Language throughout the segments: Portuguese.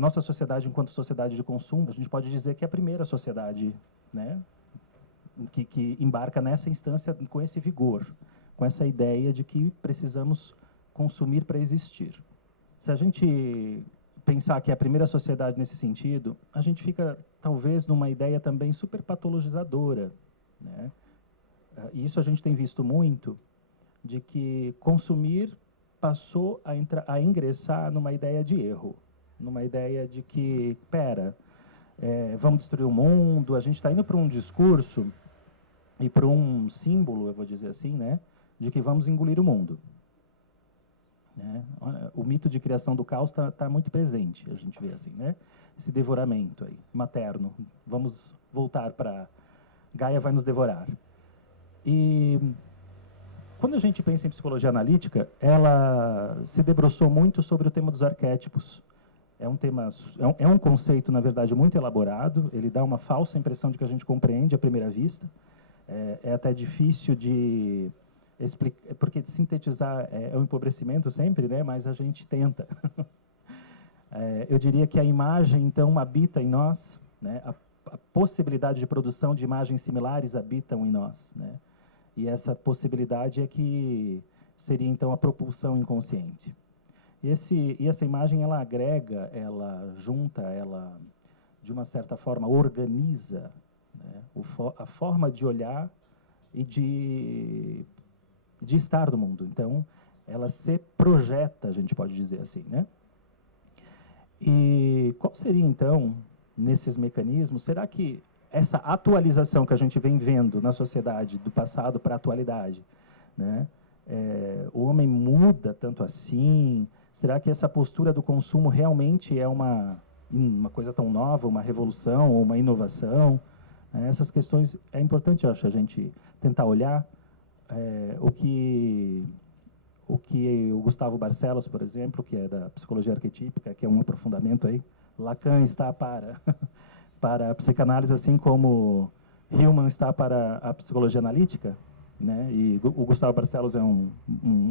nossa sociedade, enquanto sociedade de consumo, a gente pode dizer que é a primeira sociedade, né, que embarca nessa instância com esse vigor, com essa ideia de que precisamos consumir para existir. Se a gente pensar que é a primeira sociedade nesse sentido, a gente fica, talvez, numa ideia também super patologizadora, né? E isso a gente tem visto muito, de que consumir passou a ingressar numa ideia de erro, numa ideia de que, vamos destruir o mundo, a gente está indo para um discurso e para um símbolo, eu vou dizer assim, né, de que vamos engolir o mundo. Né? O mito de criação do caos está muito presente, a gente vê assim, né? Esse devoramento aí, materno. Vamos voltar para Gaia vai nos devorar. E quando a gente pensa em psicologia analítica, ela se debruçou muito sobre o tema dos arquétipos. É um conceito, na verdade, muito elaborado. Ele dá uma falsa impressão de que a gente compreende à primeira vista. É até difícil de explicar, porque sintetizar é um empobrecimento sempre, né? Mas a gente tenta. Eu diria que a imagem, então, habita em nós, né? A possibilidade de produção de imagens similares habitam em nós, né? E essa possibilidade é que seria, então, a propulsão inconsciente. E essa imagem, ela agrega, ela junta, ela, de uma certa forma, organiza, né, a forma de olhar e de estar no mundo. Então, ela se projeta, a gente pode dizer assim, né? E qual seria, então, nesses mecanismos, será que essa atualização que a gente vem vendo na sociedade, do passado para a atualidade, né? O homem muda tanto assim? Será que essa postura do consumo realmente é uma coisa tão nova, uma revolução ou uma inovação? Essas questões, é importante, eu acho, a gente tentar olhar o que o Gustavo Barcelos, por exemplo, que é da psicologia arquetípica, que é um aprofundamento aí, Lacan está para a psicanálise, assim como Hillman está para a psicologia analítica, né? E o Gustavo Barcelos é um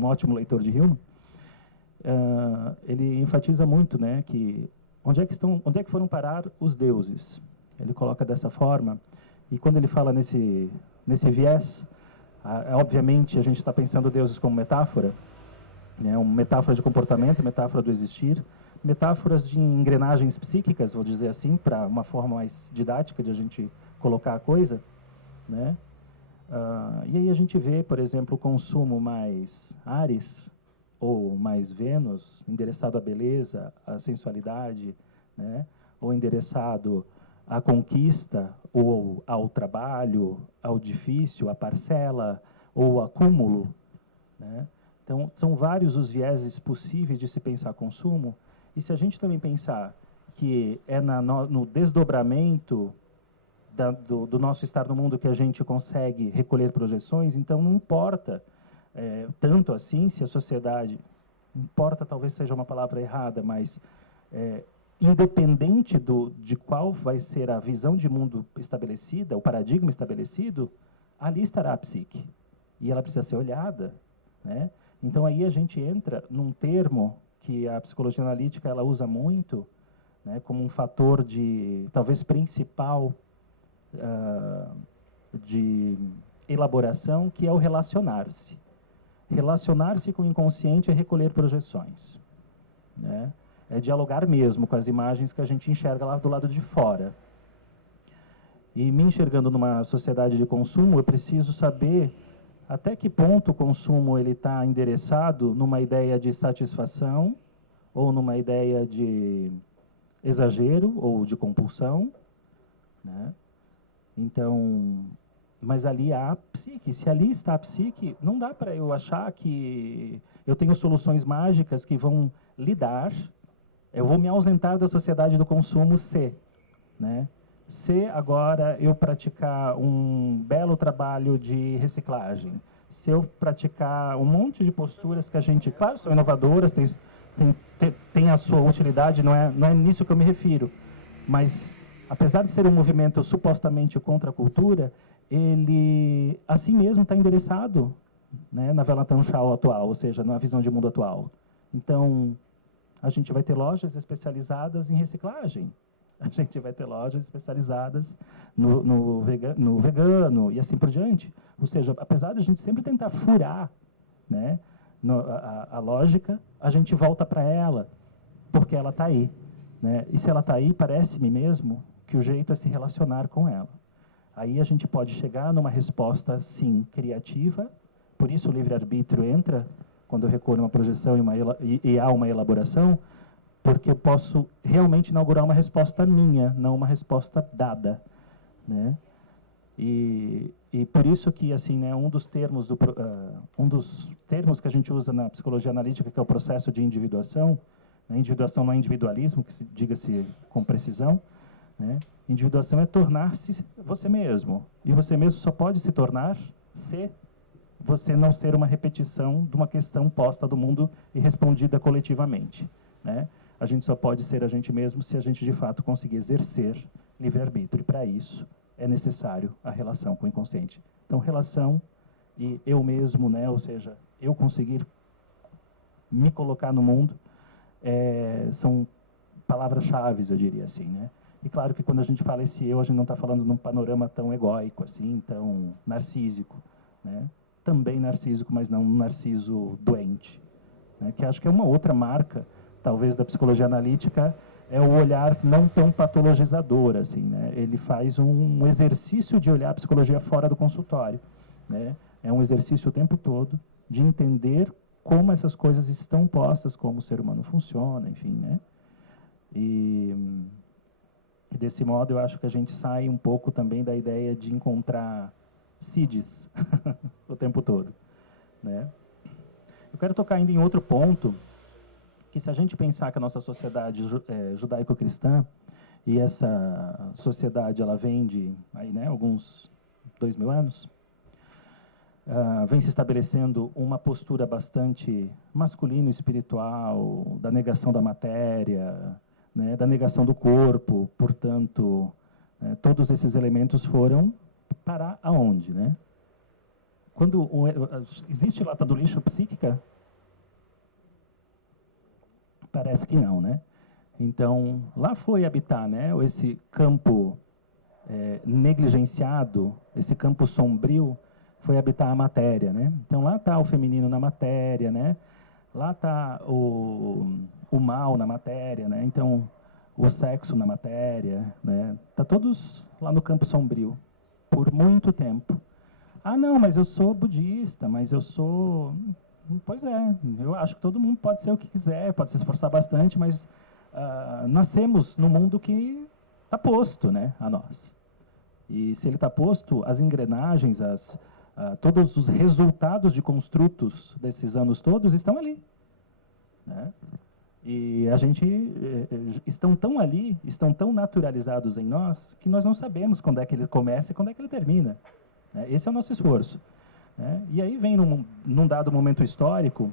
ótimo leitor de Hillman. Ele enfatiza muito, né, que onde é que foram parar os deuses? Ele coloca dessa forma, e quando ele fala nesse viés, obviamente a gente está pensando deuses como metáfora, né, uma metáfora de comportamento, metáfora do existir, metáforas de engrenagens psíquicas, vou dizer assim, para uma forma mais didática de a gente colocar a coisa, né? E aí a gente vê, por exemplo, o consumo mais Áries ou mais Vênus, endereçado à beleza, à sensualidade, né? Ou endereçado à conquista, ou ao trabalho, ao difícil, à parcela, ou acúmulo, né? Então, são vários os vieses possíveis de se pensar consumo, e se a gente também pensar que é no desdobramento do nosso estar no mundo que a gente consegue recolher projeções, então não importa tanto assim se a sociedade, importa talvez seja uma palavra errada, mas independente de qual vai ser a visão de mundo estabelecida, o paradigma estabelecido, ali estará a psique. E ela precisa ser olhada, né? Então, aí a gente entra num termo que a psicologia analítica ela usa muito, né, como um fator talvez principal de elaboração, que é o relacionar-se. Relacionar-se com o inconsciente é recolher projeções, né? É dialogar mesmo com as imagens que a gente enxerga lá do lado de fora. E me enxergando numa sociedade de consumo, eu preciso saber até que ponto o consumo está endereçado numa ideia de satisfação ou numa ideia de exagero ou de compulsão, né? Então, mas ali há a psique. Se ali está a psique, não dá para eu achar que eu tenho soluções mágicas que vão lidar. Eu vou me ausentar da sociedade do consumo se, né? Se agora eu praticar um belo trabalho de reciclagem, se eu praticar um monte de posturas que a gente, claro, são inovadoras, tem a sua utilidade, não é nisso que eu me refiro, mas apesar de ser um movimento supostamente contra a cultura, ele assim mesmo está endereçado, né, na Velatão Shao atual, ou seja, na visão de mundo atual. Então, a gente vai ter lojas especializadas em reciclagem. A gente vai ter lojas especializadas no vegano e assim por diante. Ou seja, apesar de a gente sempre tentar furar, né, a lógica, a gente volta para ela, porque ela está aí. Né? E se ela está aí, parece-me mesmo que o jeito é se relacionar com ela. Aí a gente pode chegar numa resposta, sim, criativa, por isso o livre-arbítrio entra, quando eu recolho uma projeção e há uma elaboração, porque eu posso realmente inaugurar uma resposta minha, não uma resposta dada, né? E por isso que assim, né, um dos termos que a gente usa na psicologia analítica, que é o processo de individuação, né? Individuação não é individualismo, que diga-se com precisão, né? Individuação é tornar-se você mesmo, e você mesmo só pode se tornar se você não ser uma repetição de uma questão posta do mundo e respondida coletivamente, né? A gente só pode ser a gente mesmo se a gente, de fato, conseguir exercer livre-arbítrio. E, para isso, é necessário a relação com o inconsciente. Então, relação e eu mesmo, né? Ou seja, eu conseguir me colocar no mundo, são palavras-chave, eu diria assim, né? E, claro, que quando a gente fala esse eu, a gente não está falando num panorama tão egóico, assim, tão narcísico, né? Também narcísico, mas não um narciso doente, né? Que acho que é uma outra marca, talvez, da psicologia analítica, é o olhar não tão patologizador, assim, né? Ele faz um exercício de olhar a psicologia fora do consultório, né? É um exercício o tempo todo de entender como essas coisas estão postas, como o ser humano funciona, enfim, né? E desse modo, eu acho que a gente sai um pouco também da ideia de encontrar CIDs o tempo todo, né? Eu quero tocar ainda em outro ponto, que se a gente pensar que a nossa sociedade judaico-cristã, e essa sociedade ela vem de aí, né, alguns 2000 anos, vem se estabelecendo uma postura bastante masculino-espiritual, da negação da matéria, né, da negação do corpo, portanto, todos esses elementos foram parar aonde, né? Quando existe lata do lixo psíquica? Parece que não, né? Então, lá foi habitar, né, esse campo negligenciado, esse campo sombrio, foi habitar a matéria, né? Então, lá está o feminino na matéria, né? Lá está o mal na matéria, né? Então, o sexo na matéria, né? Está todos lá no campo sombrio, por muito tempo. Ah, não, mas eu sou budista, mas eu sou... Pois é, eu acho que todo mundo pode ser o que quiser, pode se esforçar bastante, mas nascemos num mundo que está posto, né, a nós. E se ele está posto, as engrenagens, todos os resultados de construtos desses anos todos estão ali, né? E a gente estão tão ali, estão tão naturalizados em nós, que nós não sabemos quando é que ele começa e quando é que ele termina, né? Esse é o nosso esforço. E aí vem, num dado momento histórico,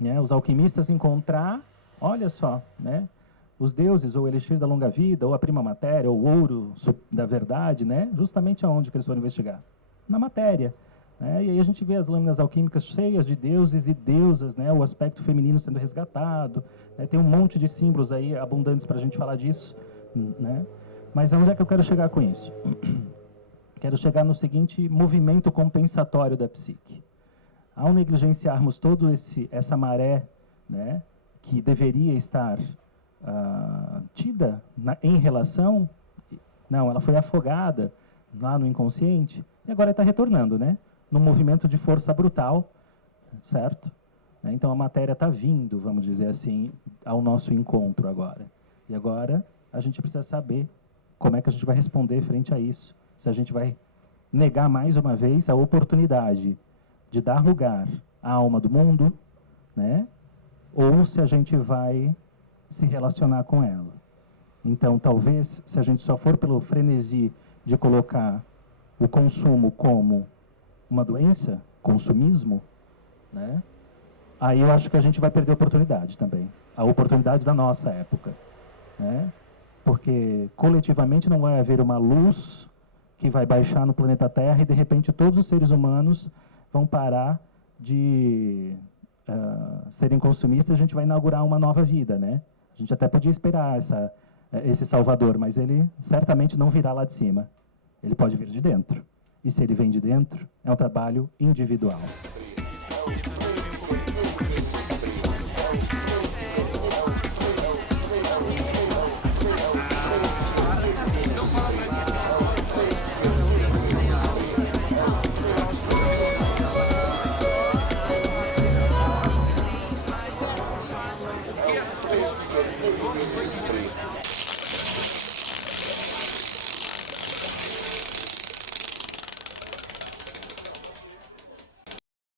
né, os alquimistas encontrar, olha só, né, os deuses, ou o elixir da longa vida, ou a prima matéria, ou o ouro da verdade, né, justamente aonde que eles foram investigar? Na matéria. Né? E aí a gente vê as lâminas alquímicas cheias de deuses e deusas, né, o aspecto feminino sendo resgatado, né, tem um monte de símbolos aí abundantes para a gente falar disso, né? Mas onde é que eu quero chegar com isso? Quero chegar no seguinte movimento compensatório da psique. Ao negligenciarmos toda essa maré, né, que deveria estar tida em relação, não, ela foi afogada lá no inconsciente, e agora está retornando, né, num movimento de força brutal, certo? Então a matéria está vindo, vamos dizer assim, ao nosso encontro agora. E agora a gente precisa saber como é que a gente vai responder frente a isso. Se a gente vai negar mais uma vez a oportunidade de dar lugar à alma do mundo, né? Ou se a gente vai se relacionar com ela. Então, talvez, se a gente só for pelo frenesi de colocar o consumo como uma doença, consumismo, né? Aí eu acho que a gente vai perder a oportunidade também. A oportunidade da nossa época, né? Porque coletivamente não vai haver uma luz que vai baixar no planeta Terra e, de repente, todos os seres humanos vão parar de serem consumistas, a gente vai inaugurar uma nova vida, né? A gente até podia esperar esse salvador, mas ele certamente não virá lá de cima. Ele pode vir de dentro. E se ele vem de dentro, é um trabalho individual.